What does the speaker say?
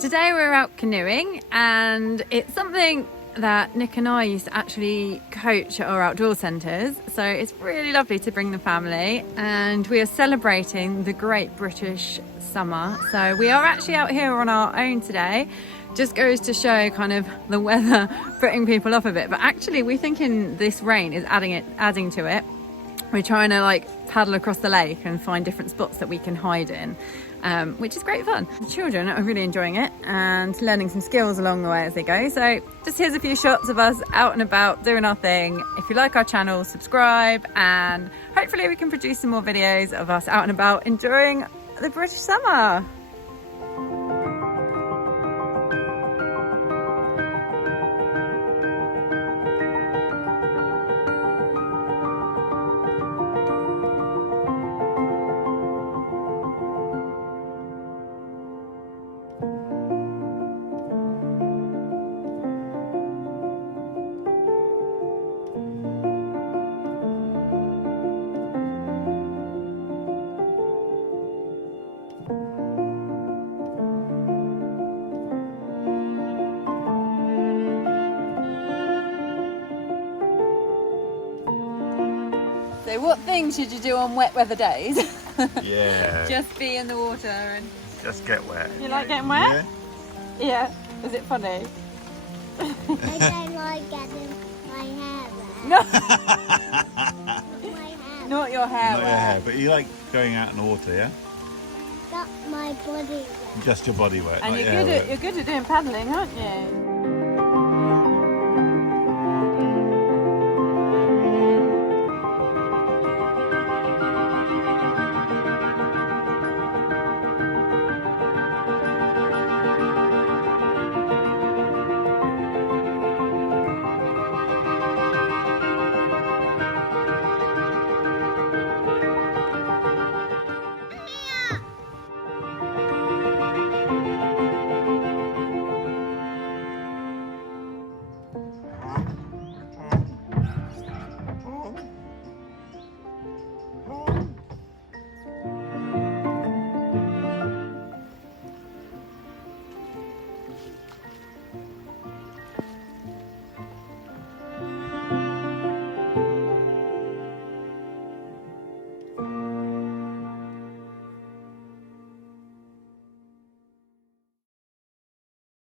Today we're out canoeing, and it's something that Nick and I used to actually coach at our outdoor centres, so it's really lovely to bring the family, and we are celebrating the Great British Summer. So we are actually out here on our own today. Just goes to show kind of the weather putting people off a bit, but actually we're thinking this rain is adding to it. We're trying to paddle across the lake and find different spots that we can hide in, which is great fun. The children are really enjoying it and learning some skills along the way as they go. So just here's a few shots of us out and about doing our thing. If you like our channel, subscribe, and hopefully we can produce some more videos of us out and about enjoying the British summer. So what things should you do on wet weather days? Yeah. Just be in the water and... Just get wet. You like getting wet? Yeah. Yeah. Is it funny? I don't like getting my hair wet. No, Not my hair. not your hair Not your wet. hair, but you like going out in the water, yeah? Not my body wet. Just your body wet. And not you're your hair good at doing paddling, aren't you?